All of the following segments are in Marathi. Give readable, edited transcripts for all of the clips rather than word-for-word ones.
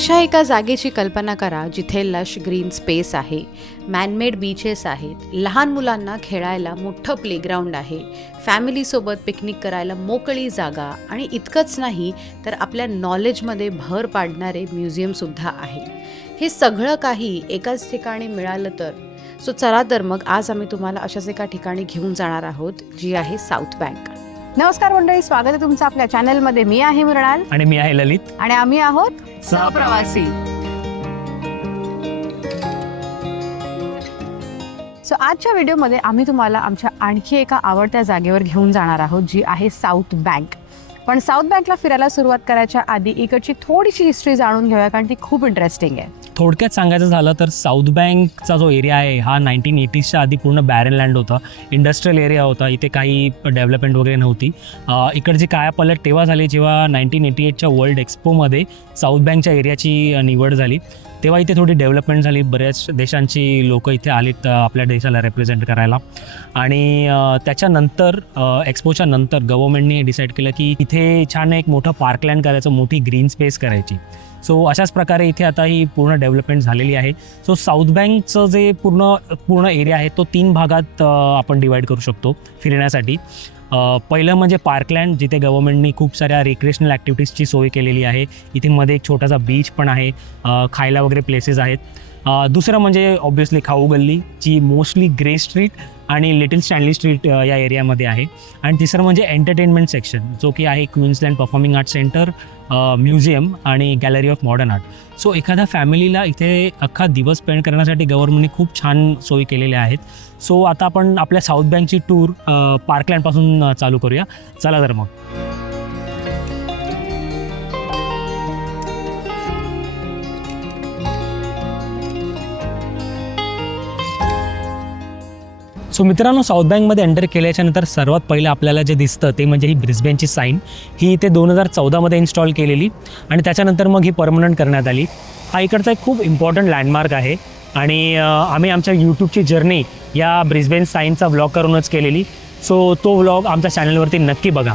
अशा एका जागेची कल्पना करा जिथे लश ग्रीन स्पेस आहे, मॅनमेड बीचेस आहेत, लहान मुलांना खेळायला मोठं प्लेग्राऊंड आहे, फॅमिलीसोबत पिकनिक करायला मोकळी जागा आणि इतकंच नाही तर आपल्या नॉलेजमध्ये भर पाडणारे म्युझियमसुद्धा आहे. हे सगळं काही एकाच ठिकाणी मिळालं तर चला तर मग आज आम्ही तुम्हाला अशाच एका ठिकाणी घेऊन जाणार आहोत जी आहे साऊथ बँक. नमस्कार मंडळी, स्वागत आहे तुमचं आपल्या चॅनलमध्ये. मी आहे मृणाल आणि मी आहे ललित आणि आम्ही आहोत सहप्रवासी. सो आजच्या व्हिडिओमध्ये आम्ही तुम्हाला आमच्या आणखी एका आवडत्या जागेवर घेऊन जाणार आहोत जी आहे साऊथ बँक. पण साऊथ बँकला फिरायला सुरुवात करायच्या आधी इकडची थोडीशी हिस्ट्री जाणून घेऊया, कारण ती खूप इंटरेस्टिंग आहे. थोडक्यात सांगायचं झालं तर साऊथ बँकचा जो एरिया आहे हा 1980च्या आधी पूर्ण बॅरन लँड होता, इंडस्ट्रियल एरिया होता. इथे काही डेव्हलपमेंट वगैरे नव्हती. इकडची कायापालट तेव्हा झाली जेव्हा 1988च्या वर्ल्ड एक्सपोमध्ये साऊथ बँकच्या एरियाची निवड झाली. तेव्हा इथे थोडी डेव्हलपमेंट झाली, बऱ्याच देशांची लोक इथे आलीत आपल्या देशाला रिप्रेझेंट करायला. आणि त्याच्यानंतर एक्सपोच्या नंतर गव्हर्नमेंटने डिसाईड केलं की इथे छान एक मोठं पार्कलँड करायचं, मोठी ग्रीन स्पेस करायची. सो अशाच प्रकारे इथे आता ही पूर्ण डेव्हलपमेंट झालेली आहे. सो साऊथ बँकचं जे पूर्ण एरिया आहे तो 3 भागात आपण डिवाईड करू शकतो फिरण्यासाठी. पहिलं म्हणजे पार्कलँड, जिथे गव्हर्नमेंटनी खूप साऱ्या रिक्रिएशनल ॲक्टिव्हिटीजची सोय केलेली आहे. इथे मध्ये एक छोटासा बीच पण आहे, खायला वगैरे प्लेसेस आहेत. दुसरं म्हणजे ऑब्व्हियसली खाऊ गल्ली, जी मोस्टली ग्रे स्ट्रीट आणि लिटिल स्टँडली स्ट्रीट या एरियामध्ये आहे. आणि तिसरं म्हणजे एंटरटेनमेंट सेक्शन, जो की आहे Queensland performing art centre, museum आणि gallery of modern art. So एखाद्या फॅमिलीला इथे अख्खा दिवस स्पेंड करण्यासाठी गव्हर्नमेंटने खूप छान सोयी केलेल्या आहेत. सो आता आपण आपल्या साऊथ बँकची टूर पार्कलँडपासून चालू करूया. चला तर मग. सो मित्रांनो, साऊथ बँकमध्ये एंटर केल्याच्यानंतर सर्वात पहिलं आपल्याला जे दिसतं ते म्हणजे ही ब्रिस्बेनची साईन. ही इथे 2014मध्ये इन्स्टॉल केलेली आणि त्याच्यानंतर मग ही परमनंट करण्यात आली. हा इकडचा एक खूप इम्पॉर्टंट लँडमार्क आहे आणि आम्ही आमच्या यूट्यूबची जर्नी या ब्रिस्बेन साईनचा व्लॉग करूनच केलेली. सो तो व्लॉग आमच्या चॅनलवरती नक्की बघा.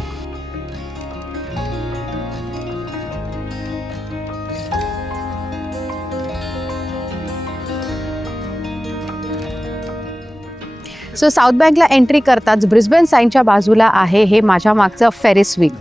सो साऊथ बँकला एंट्री करताच ब्रिस्बेन साईनच्या बाजूला आहे हे माझ्या मागचं फेरिस व्हील.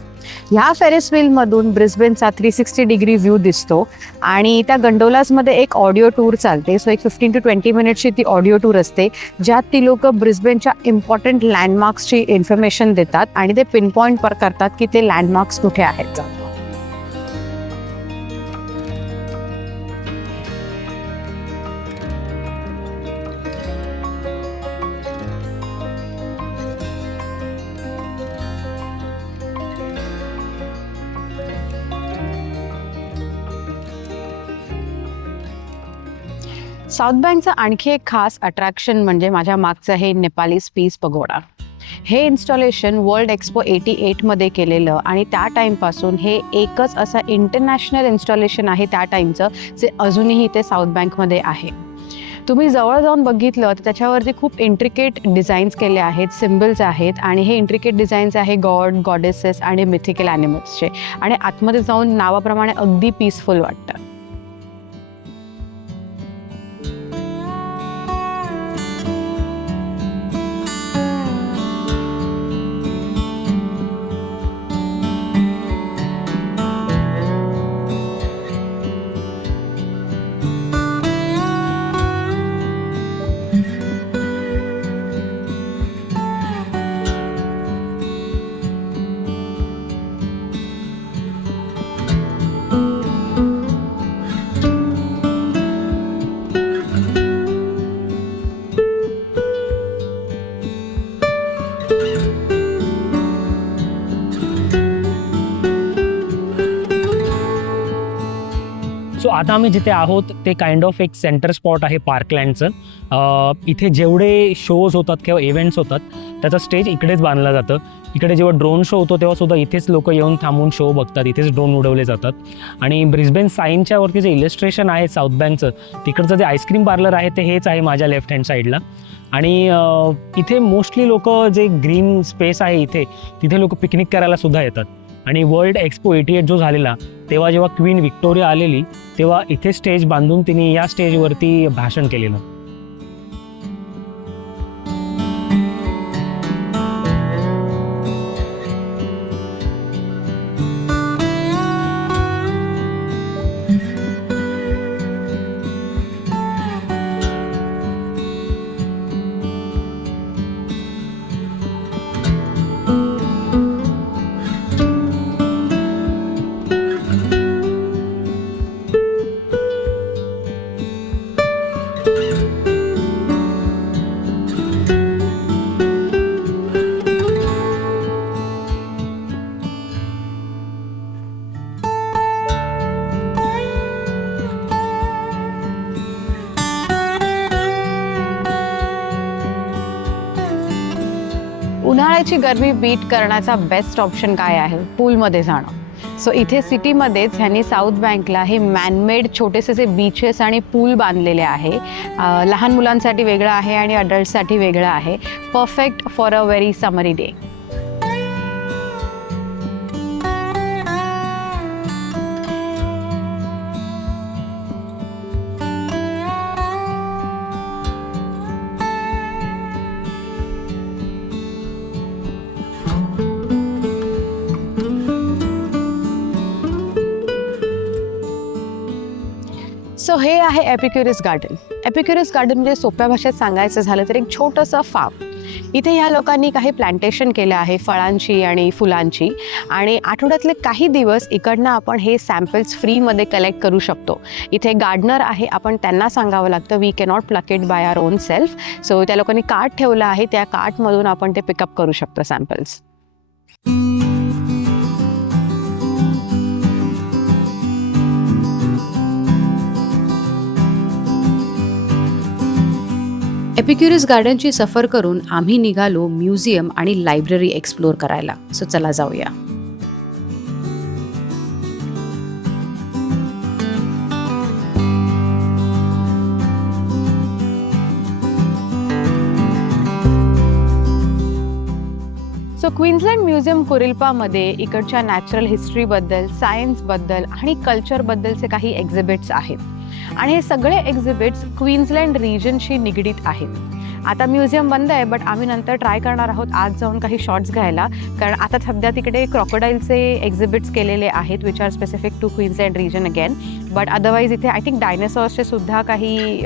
ह्या फेरिस व्हीलमधून ब्रिस्बेनचा 360 डिग्री व्ह्यू दिसतो आणि त्या गंडोलाजमध्ये एक ऑडिओ टूर चालते. सो एक 15 to 20 मिनिट्सची ती ऑडिओ टूर असते, ज्यात ती लोक ब्रिस्बेनच्या इम्पॉर्टंट लँडमार्क्सची इन्फॉर्मेशन देतात आणि ते पिनपॉईंट पर करतात की ते लँडमार्क्स कुठे आहेत. साऊथ बँकचं आणखी एक खास अट्रॅक्शन म्हणजे माझ्या मागचं हे नेपालीज पीस पगोडा. हे इन्स्टॉलेशन वर्ल्ड एक्सपो 88मध्ये केलेलं आणि त्या टाईमपासून हे एकच असं इंटरनॅशनल इन्स्टॉलेशन आहे त्या टाईमचं, जे अजूनही इथे साऊथ बँकमध्ये आहे. तुम्ही जवळ जाऊन बघितलं तर त्याच्यावरती खूप इंट्रिकेट डिझाईन्स केले आहेत, सिम्बल्स आहेत आणि हे इंट्रिकेट डिझाईन्स आहे गॉड, गॉडेसेस आणि मिथिकल ॲनिमल्सचे. आणि आतमध्ये जाऊन नावाप्रमाणे अगदी पीसफुल वाटतं. सो आता आम्ही जिथे आहोत ते काइंड ऑफ एक सेंटर स्पॉट आहे पार्कलँडचं. इथे जेवढे शोज होतात किंवा इव्हेंट्स होतात त्याचा स्टेज इकडेच बांधला जातं. इकडे जेव्हा ड्रोन शो होतो तेव्हा सुद्धा इथेच लोक येऊन थांबून शो बघतात, इथेच ड्रोन उडवले जातात. आणि ब्रिस्बेन साईनच्या वरती जे इलस्ट्रेशन आहे साऊथ बँकचं, तिकडचं जे आईस्क्रीम पार्लर आहे ते हेच आहे माझ्या लेफ्ट हँड साईडला. आणि इथे मोस्टली लोक जे ग्रीन स्पेस आहे इथे, तिथे लोक पिकनिक करायला सुद्धा येतात. आणि वर्ल्ड एक्सपो 88 जो झालेला तेव्हा जेव्हा क्वीन व्हिक्टोरिया आलेली तेव्हा इथे स्टेज बांधून तिने या स्टेजवरती भाषण केलेलं. उन्हाळ्याची गरमी बीट करण्याचा बेस्ट ऑप्शन काय आहे? पूलमध्ये जाणं. सो इथे सिटीमध्येच ह्यांनी साऊथ बँकला हे मॅनमेड छोटेसे बीचेस आणि पूल बांधलेले आहे. लहान मुलांसाठी वेगळं आहे आणि अडल्टसाठी वेगळं आहे. Perfect for a very summary day. So हे आहे एपिक्युरस गार्डन. एपिक्युरस गार्डन म्हणजे सोप्या भाषेत सांगायचं झालं तर एक छोटंसं फार्म. इथे ह्या लोकांनी काही प्लांटेशन केलं आहे फळांची आणि फुलांची, आणि आठवड्यातले काही दिवस इकडनं आपण हे सॅम्पल्स फ्रीमध्ये कलेक्ट करू शकतो. इथे गार्डनर आहे, आपण त्यांना सांगावं लागतं we cannot pluck it by our own self. So त्या लोकांनी कार्ट ठेवलं आहे, त्या कार्टमधून आपण ते पिकअप करू शकतो सॅम्पल्स. एपिक्युरस गार्डनची सफर करून आम्ही निघालो म्युझियम आणि लायब्ररी एक्सप्लोर करायला. सो चला जाऊया. सो क्वीन्सलँड म्युझियम कुरिल्पामध्ये इकडच्या नॅचरल हिस्ट्रीबद्दल, सायन्सबद्दल आणि कल्चरबद्दलचे काही एक्झिबिट्स आहेत, आणि हे सगळे एक्झिबिट्स क्वीन्सलँड रिजनशी निगडीत आहेत. आता म्युझियम बंद आहे, बट आम्ही नंतर ट्राय करणार आहोत आज जाऊन काही शॉट्स घ्यायला, कारण आता सध्या तिकडे क्रॉकोडाईलचे एक्झिबिट्स केलेले आहेत which are specific to Queensland region again. But otherwise इथे आय थिंक डायनासॉर्सचे सुद्धा काही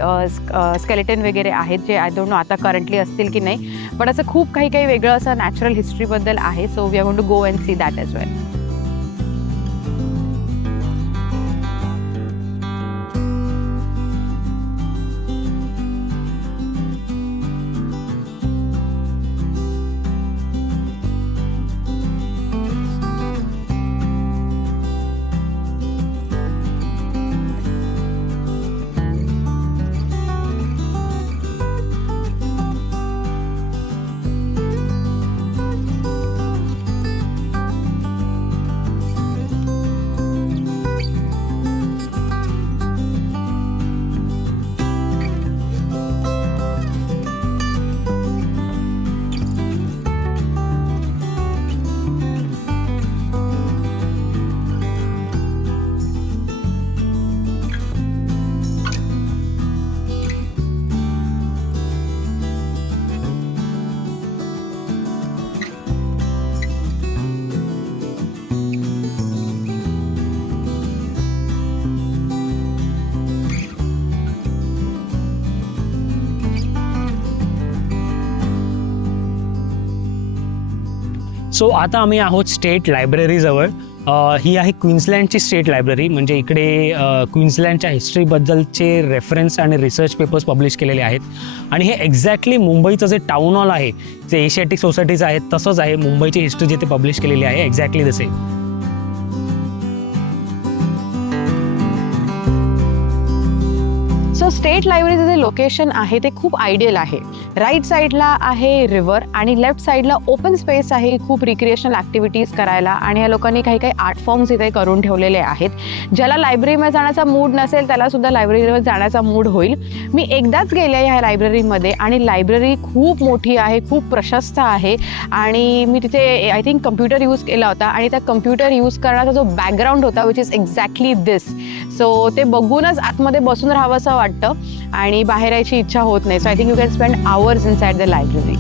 स्केलेटन वगैरे आहेत जे आय डोंट नो आता करंटली असतील की नाही, बट असं खूप काही काही वेगळं असं नॅचरल हिस्ट्रीबद्दल आहे. So we are going to go and see that as well. So आता आम्ही आहोत स्टेट लायब्ररीजवळ. ही आहे क्वीन्सलँडची स्टेट लायब्ररी. म्हणजे इकडे क्वीन्सलँडच्या हिस्ट्रीबद्दलचे रेफरन्स आणि रिसर्च पेपर्स पब्लिश केलेले आहेत. आणि हे एक्झॅक्टली मुंबईचं जे टाऊन हॉल आहे, जे एशियाटिक सोसायटीज आहेत, तसंच आहे. मुंबईची हिस्ट्री जिथे पब्लिश केलेली आहे exactly the same. So state लायब्ररीचं जे लोकेशन आहे ते खूप आयडियल आहे. राईट साईडला आहे रिव्हर आणि लेफ्ट साईडला ओपन स्पेस आहे खूप रिक्रिएशनल ॲक्टिव्हिटीज करायला. आणि या लोकांनी काही काही आर्ट फॉर्म्स इथे करून ठेवलेले आहेत. ज्याला लायब्ररीमध्ये जाण्याचा मूड नसेल त्याला सुद्धा लायब्ररीमध्ये जाण्याचा मूड होईल. मी एकदाच गेले ह्या लायब्ररीमध्ये आणि लायब्ररी खूप मोठी आहे, खूप प्रशस्त आहे. आणि मी तिथे आय थिंक कम्प्युटर यूज केला होता आणि त्या कम्प्युटर यूज करण्याचा जो बॅकग्राऊंड होता which is exactly this. So ते बघूनच आतमध्ये बसून राहावं असं वाटतं आणि बाहेर यायची इच्छा होत नाही. So I think you can spend hours inside the library.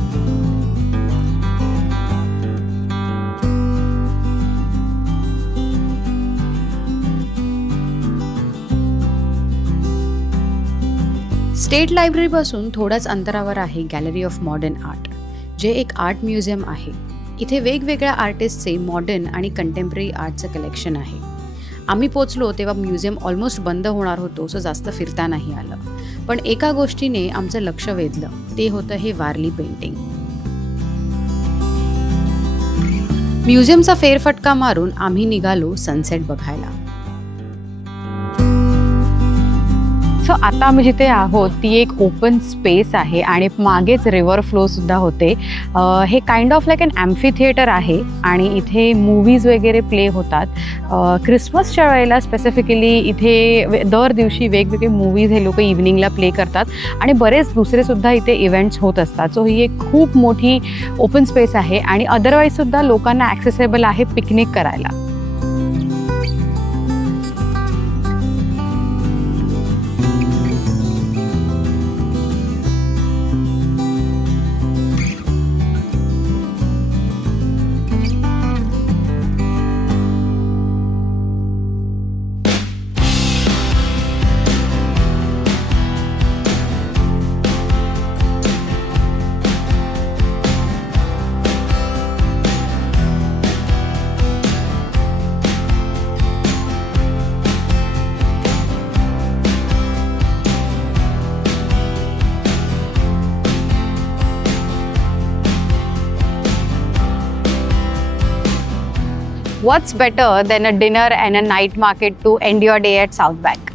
State लायब्ररीपासून थोड्याच अंतरावर आहे गॅलरी ऑफ मॉडर्न आर्ट, जे एक आर्ट म्युझियम आहे. इथे वेगवेगळ्या आर्टिस्टचे मॉडर्न आणि कंटेम्पररी आर्टचं कलेक्शन आहे. आम्ही पोचलो तेव्हा म्युझियम ऑलमोस्ट बंद होणार होतो, सो जास्त फिरता नाही आलं. पण एका गोष्टीने आमचं लक्ष वेधलं, ते होतं हे वारली पेंटिंग. म्युझियमचा फेरफटका मारून आम्ही निघालो सनसेट बघायला. सो आता आम्ही जिथे आहोत ती एक ओपन स्पेस आहे आणि मागेच रिव्हर फ्लो सुद्धा होते. हे kind of like an amphitheatre आहे आणि इथे मूवीज वगैरे प्ले होतात. क्रिसमसच्या वेळेला स्पेसिफिकली इथे दर दिवशी वेगवेगळे मूवीज हे लोक इव्हनिंगला प्ले करतात आणि बरेच दुसरे सुद्धा इथे इव्हेंट्स होत असतात. सो ही एक खूप मोठी ओपन स्पेस आहे आणि अदरवाईज सुद्धा लोकांना ॲक्सेसेबल आहे पिकनिक करायला. What's better than a dinner and a night market to end your day at South Bank?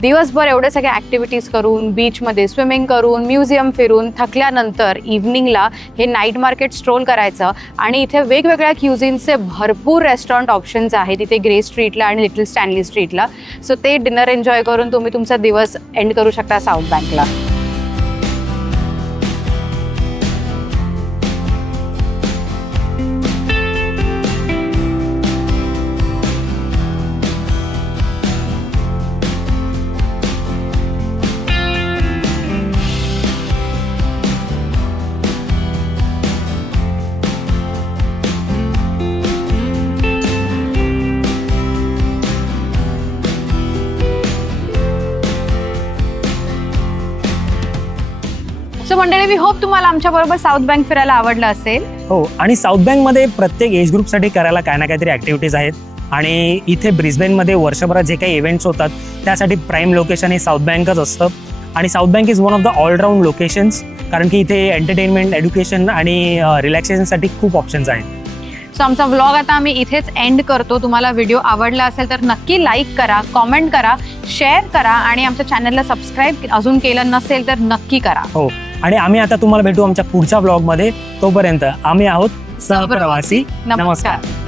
दिवसभर एवढे सगळे ॲक्टिव्हिटीज करून, बीचमध्ये स्विमिंग करून, म्युझियम फिरून थकल्यानंतर इव्हनिंगला हे नाईट मार्केट स्ट्रोल करायचं. आणि इथे वेगवेगळ्या क्युझिनचे भरपूर रेस्टॉरंट ऑप्शन्स आहेत इथे ग्रे स्ट्रीटला आणि लिटल स्टॅनली स्ट्रीटला. सो ते डिनर एन्जॉय करून तुम्ही तुमचा दिवस एंड करू शकता साऊथ बँकला. सो मंडळी, वी होप तुम्हाला आमच्याबरोबर साऊथ बँक फिरायला आवडलं असेल. हो, आणि साऊथ बँकमध्ये प्रत्येक एज ग्रुपसाठी करायला काही ना काहीतरी ॲक्टिव्हिटीज आहेत. आणि इथे ब्रिस्बेनमध्ये वर्षभरात जे काही इव्हेंट्स होतात त्यासाठी प्राईम लोकेशन हे साऊथ बँकच असतं. आणि south bank is one of the all around locations, कारण की इथे एंटरटेनमेंट, एज्युकेशन आणि रिलॅक्सेशनसाठी खूप ऑप्शन्स आहेत. सो आमचा व्लॉग आता आम्ही इथेच एंड करतो. तुम्हाला व्हिडिओ आवडला असेल तर नक्की लाईक करा, कॉमेंट करा, शेअर करा आणि आमच्या चॅनलला सबस्क्राईब अजून केलं नसेल तर नक्की करा. हो, आणि आम्ही आता तुम्हाला भेटू आमच्या पुढच्या व्लॉगमध्ये. तोपर्यंत आम्ही आहोत सहप्रवासी. नमस्कार.